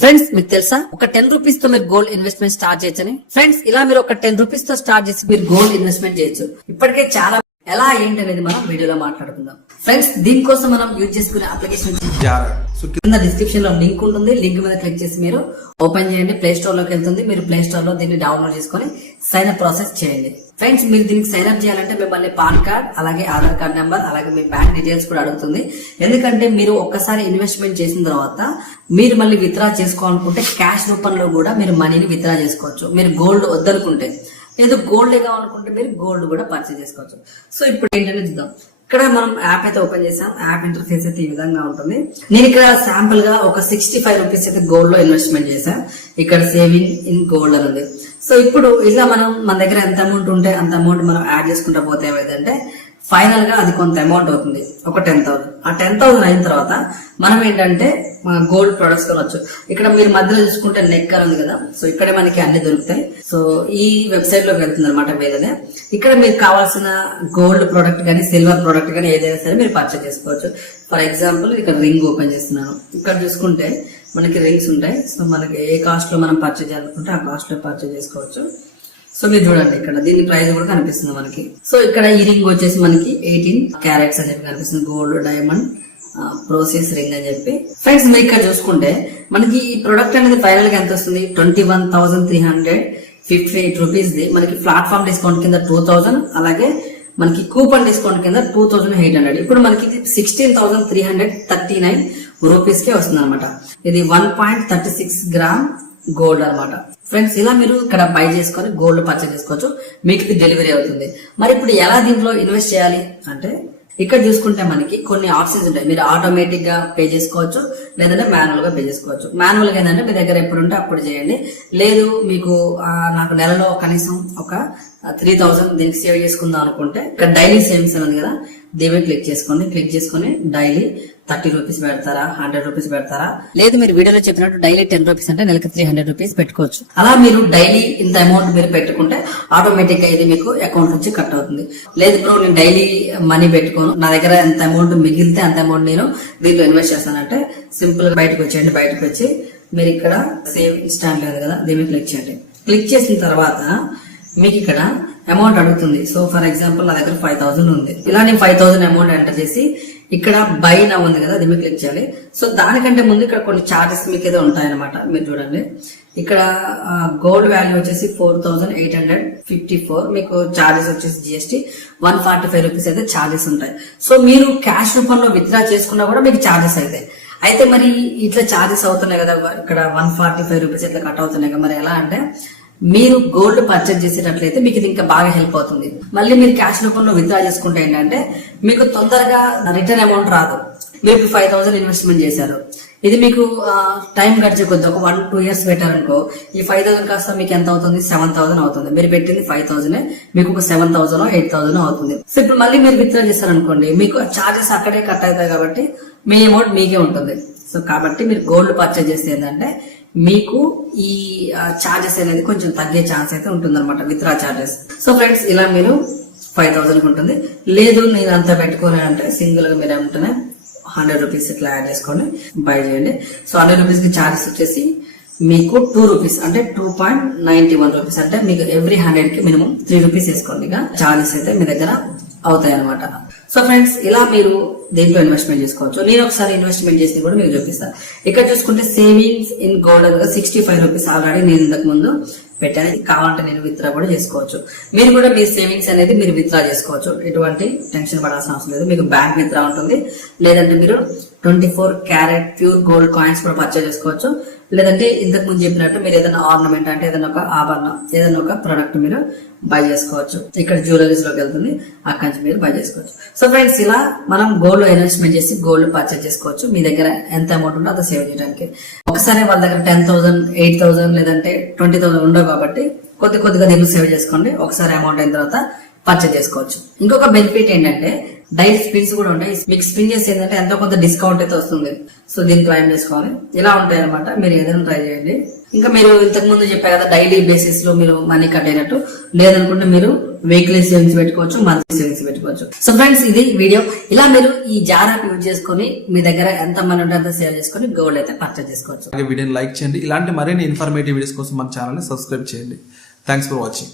Friends మీకు తెలుసా ఒక 10 రూపీస్ తో మీరు గోల్డ్ ఇన్వెస్ట్మెంట్ స్టార్ట్ చేయొచ్చని. ఫ్రెండ్స్ ఇలా మీరు ఒక 10 రూపీస్ తో స్టార్ట్ చేసి మీరు గోల్డ్ ఇన్వెస్ట్మెంట్ చేయొచ్చు. ఇప్పటికే చాలా ఎలా ఏంటి అనేది మనం వీడియోలో మాట్లాడుకుందాం. ఫ్రెండ్స్ దీనికోసం మనం యూజ్ చేసుకునే అప్లికేషన్ కింద డిస్క్రిప్షన్ లో లింక్ ఉంటుంది. లింక్ మీద క్లిక్ చేసి మీరు ఓపెన్ చేయండి. ప్లే స్టోర్ లోకి వెళ్తుంది. మీరు ప్లే స్టోర్ లో దీన్ని డౌన్లోడ్ చేసుకుని సైన్ అప్ ప్రాసెస్ చేయండి. ఫ్రెండ్స్ మీరు దీనికి సైన్ అప్ చేయాలంటే మిమ్మల్ని పాన్ కార్డ్ అలాగే ఆధార్ కార్డ్ నెంబర్ అలాగే మీ బ్యాంక్ డీటెయిల్స్ కూడా అడుగుతుంది. ఎందుకంటే మీరు ఒక్కసారి ఇన్వెస్ట్మెంట్ చేసిన తర్వాత మీరు మళ్ళీ విత్డ్రా చేసుకోవాలనుకుంటే క్యాష్ రూపంలో కూడా మీరు మనీని విత్డ్రా చేసుకోవచ్చు. మీరు గోల్డ్ వద్దనుకుంటే, లేదు గోల్డ్ కావాలనుకుంటే మీరు గోల్డ్ కూడా పర్చేజ్ చేసుకోవచ్చు. సో ఇప్పుడు ఏంటంటే చూద్దాం. ఇక్కడ మనం యాప్ అయితే ఓపెన్ చేసాం. యాప్ ఇంటర్ఫేస్ అయితే ఈ విధంగా ఉంటుంది. నేను ఇక్కడ శాంపుల్ గా ఒక 65 రూపీస్ అయితే గోల్డ్ లో ఇన్వెస్ట్మెంట్ చేశాను. ఇక్కడ సేవింగ్ ఇన్ గోల్డ్ అని ఉంది. సో ఇప్పుడు ఇలా మనం మన దగ్గర ఎంత అమౌంట్ ఉంటే అంత అమౌంట్ మనం యాడ్ చేసుకుంటా పోతే ఏమైందంటే ఫైనల్ గా అది కొంత అమౌంట్ అవుతుంది. ఒక 10,000. ఆ 10,000 అయిన తర్వాత మనం ఏంటంటే మన గోల్డ్ ప్రొడక్ట్స్ కొనవచ్చు. ఇక్కడ మీరు మధ్యలో చూసుకుంటే నెక్ అని ఉంది కదా. సో ఇక్కడే మనకి అన్ని దొరుకుతాయి. సో ఈ వెబ్సైట్ లోకి వెళ్తుంది అనమాట వేరేదే. ఇక్కడ మీకు కావాల్సిన గోల్డ్ ప్రొడక్ట్ కానీ సిల్వర్ ప్రొడక్ట్ కానీ ఏదైనా సరే మీరు పర్చేస్ చేసుకోవచ్చు. ఫర్ ఎగ్జాంపుల్ ఇక్కడ రింగ్ ఓపెన్ చేస్తున్నాను. ఇక్కడ చూసుకుంటే మనకి రింగ్స్ ఉంటాయి. సో మనకి ఏ కాస్ట్ లో మనం పర్చేజ్ చేయాలనుకుంటే ఆ కాస్ట్ లో పర్చేజ్ చేసుకోవచ్చు. సో మీరు చూడండి ఇక్కడ దీని ప్రైస్ కూడా కనిపిస్తుంది మనకి. సో ఇక్కడ ఈ రింగ్ వచ్చేసి మనకి 18 క్యారెట్స్ అని చెప్పి కనిపిస్తుంది. గోల్డ్ డైమండ్ ప్రోసెస్ రింగ్ అని చెప్పి. ఫ్రెండ్స్ మీరు ఇక్కడ చూసుకుంటే మనకి ఈ ప్రొడక్ట్ అనేది ఫైనల్ గా ఎంత వస్తుంది, 21,358 రూపీస్ ది. మనకి ప్లాట్ఫామ్ డిస్కౌంట్ కింద 2,000 అలాగే మనకి కూపన్ డిస్కౌంట్ కింద 2,800. ఇప్పుడు మనకి 16,339 రూపీస్ కే వస్తుంది అనమాట. ఇది 1.36 గ్రామ్ గోల్డ్ అనమాట. ఫ్రెండ్స్ ఇలా మీరు ఇక్కడ బై చేసుకొని గోల్డ్ పర్చేజ్ చేసుకోవచ్చు. మీకు ఇది డెలివరీ అవుతుంది. మరి ఇప్పుడు ఎలా దీంట్లో ఇన్వెస్ట్ చేయాలి అంటే ఇక్కడ చూసుకుంటే మనకి కొన్ని ఆప్షన్స్ ఉంటాయి. మీరు ఆటోమేటిక్ గా పే చేసుకోవచ్చు, లేదంటే మాన్యువల్ గా పే చేసుకోవచ్చు. మాన్యువల్ గా ఏంటంటే మీ దగ్గర ఎప్పుడు ఉంటే అప్పుడు చేయండి. లేదు మీకు నాకు నెలలో కనీసం ఒక 3,000 దీనికి సేవ్ చేసుకుందాం అనుకుంటే ఇక్కడ డైలీ సేవింగ్స్ ఉంది కదా, దీని క్లిక్ చేసుకోండి. క్లిక్ చేసుకుని డైలీ 30 రూపీస్ పెడతారా, 100 రూపీస్ పెడతారా, లేదు మీరు వీడియోలో చెప్పినట్టు డైలీ 10 రూపీస్ అంటే నెలకి 300 రూపీస్ పెట్టుకోవచ్చు. అలా మీరు డైలీ ఇంత అమౌంట్ మీరు పెట్టుకుంటే ఆటోమేటిక్ గా ఇది మీకు అకౌంట్ నుంచి కట్ అవుతుంది. లేదు బ్రో నేను డైలీ మనీ పెట్టుకోను, నా దగ్గర ఎంత అమౌంట్ మిగిలితే అంత అమౌంట్ నేను దీంట్లో ఇన్వెస్ట్ చేస్తానంటే సింపుల్ గా బయటకు వచ్చేయండి. బయటకు వచ్చి మీరు ఇక్కడ సేవ్ ఇన్స్టాంట్ లేదు కదా, దీన్ని క్లిక్ చేయండి. క్లిక్ చేసిన తర్వాత మీకు ఇక్కడ అమౌంట్ అడుగుతుంది. సో ఫర్ ఎగ్జాంపుల్ నా దగ్గర 5,000 ఉంది. ఇలా నేను 5,000 అమౌంట్ ఎంటర్ చేసి ఇక్కడ బై నా ఉంది కదా, దీన్ని క్లిక్ చేయాలి. సో దానికంటే ముందు ఇక్కడ కొన్ని చార్జెస్ మీకు ఏదో ఉంటాయన్నమాట. మీరు చూడండి ఇక్కడ గోల్డ్ వాల్యూ వచ్చేసి 4,854. మీకు చార్జెస్ వచ్చేసి GST 145 రూపీస్ అయితే చార్జెస్ ఉంటాయి. సో మీరు క్యాష్ రూపంలో విత్డ్రా చేసుకున్నా కూడా మీకు చార్జెస్ అవుతాయి. అయితే మరి ఇట్లా చార్జెస్ అవుతున్నాయి కదా, ఇక్కడ 145 రూపీస్ ఇట్లా కట్ అవుతున్నాయి కదా. మరి ఎలా అంటే మీరు గోల్డ్ పర్చేజ్ చేసేటట్లయితే మీకు ఇది ఇంకా బాగా హెల్ప్ అవుతుంది. మళ్ళీ మీరు క్యాష్ రూపంలో విత్డ్రా చేసుకుంటే ఏంటంటే మీకు తొందరగా రిటర్న్ అమౌంట్ రాదు. మీరు 5,000 ఇన్వెస్ట్మెంట్ చేశారు, ఇది మీకు టైం గడిచే కొద్ది ఒక 1-2 ఇయర్స్ పెట్టారనుకో, ఈ 5,000 కాస్త మీకు ఎంత అవుతుంది, 7,000 అవుతుంది. మీరు పెట్టింది 5,000, మీకు ఒక 7,000 8,000 అవుతుంది. సో ఇప్పుడు మళ్ళీ మీరు విత్డ్రా చేశారనుకోండి, మీకు చార్జెస్ అక్కడే కట్ అవుతాయి కాబట్టి మీ అమౌంట్ మీకే ఉంటుంది. సో కాబట్టి మీరు గోల్డ్ పర్చేజ్ చేస్తే ఏంటంటే మీకు ఈ చార్జెస్ అనేది కొంచెం తగ్గే ఛాన్స్ అయితే ఉంటుంది అనమాట, విత్డ్రా చార్జెస్. సో ఫ్రెండ్స్ ఇలా మీరు 5,000 ఉంటుంది. లేదు నేను అంతా పెట్టుకోని అంటే సింగిల్ గా మీరు ఏమంటేనే 100 రూపీస్ ఇట్లా యాడ్ చేసుకోండి, బై చేయండి. సో 100 రూపీస్ కి చార్జెస్ వచ్చేసి మీకు 2 రూపీస్ అంటే 2.91 రూపీస్ అంటే మీకు ఎవ్రీ 100 కి మినిమం 3 రూపీస్ వేసుకోండి. ఇక చార్జెస్ అయితే మీ దగ్గర అవుతాయి అనమాట. సో ఫ్రెండ్స్ ఇలా మీరు దేంట్లో ఇన్వెస్ట్మెంట్ చేసుకోవచ్చు. నేను ఒకసారి ఇన్వెస్ట్మెంట్ చేసి కూడా మీకు చూపిస్తాను. ఇక్కడ చూసుకుంటే savings in gold 65 rupees already నేను ఇంతకు ముందు పెట్టాను. కావాలంటే నేను విత్డ్రా కూడా చేసుకోవచ్చు. మీరు కూడా మీ సేవింగ్స్ అనేది మీరు విత్డ్రా చేసుకోవచ్చు. ఎటువంటి టెన్షన్ పడాల్సిన అవసరం లేదు. మీకు బ్యాంక్ విత్డ్రా ఉంటుంది, లేదంటే మీరు 24 క్యారెట్ ప్యూర్ గోల్డ్ కాయిన్స్ కూడా పర్చేజ్ చేసుకోవచ్చు. లేదంటే ఇంతకు ముందు చెప్పినట్టు మీరు ఏదైనా ఆర్నమెంట్ అంటే ఏదైనా ఒక ఆభరణం, ఏదైనా ఒక ప్రొడక్ట్ మీరు బై చేసుకోవచ్చు. ఇక్కడ జ్యువెలరీస్ లోకి వెళ్తుంది, అక్కడి నుంచి మీరు బై చేసుకోవచ్చు. సో ఫ్రెండ్స్ ఇలా మనం గోల్డ్ ఇన్వెస్ట్మెంట్ చేసి గోల్డ్ పర్చేజ్ చేసుకోవచ్చు. మీ దగ్గర ఎంత అమౌంట్ ఉందో అంత సేవ్ చేయడానికి. ఒకసారి వాళ్ళ దగ్గర 10,000 8,000 లేదంటే 20,000 ఉండవు కాబట్టి కొద్దిగా దీన్ని సేవ్ చేసుకోండి. ఒకసారి అమౌంట్ అయిన తర్వాత పర్చేజ్ చేసుకోవచ్చు. ఇంకొక బెనిఫిట్ ఏంటంటే డైలీ స్పిన్స్ కూడా ఉంటాయి. మీకు స్పిన్ చేసి ఏంటంటే ఎంతో కొంత డిస్కౌంట్ అయితే వస్తుంది. సో దీన్ని క్లైమ్ చేసుకోవాలి. ఇలా ఉంటాయి అనమాట. మీరు ఏదైనా ట్రై చేయండి. ఇంకా మీరు ఇంతకు ముందు చెప్పా కదా, డైలీ బేసిస్ లో మీరు మనీ కట్ అయినట్టు, లేదనుకుంటే మీరు వీక్లీ సేవింగ్స్ పెట్టుకోవచ్చు, మంత్లీ సేవింగ్స్ పెట్టుకోవచ్చు. సో ఫ్రెండ్స్, ఇది వీడియో. ఇలా మీరు ఈ జార్ యాప్ యూజ్ చేసుకుని మీ దగ్గర ఎంత మనీ ఉంటే అంత సేవ్ చేసుకుని గోల్డ్ అయితే పర్చేస్ చేసుకోవచ్చు. వీడియోని లైక్ చేయండి. ఇలాంటి మరిన్ని ఇన్ఫర్మేటివ్ వీడియోస్ కోసం మన ఛానల్ ని సబ్స్క్రైబ్ చేయండి. Thanks for watching.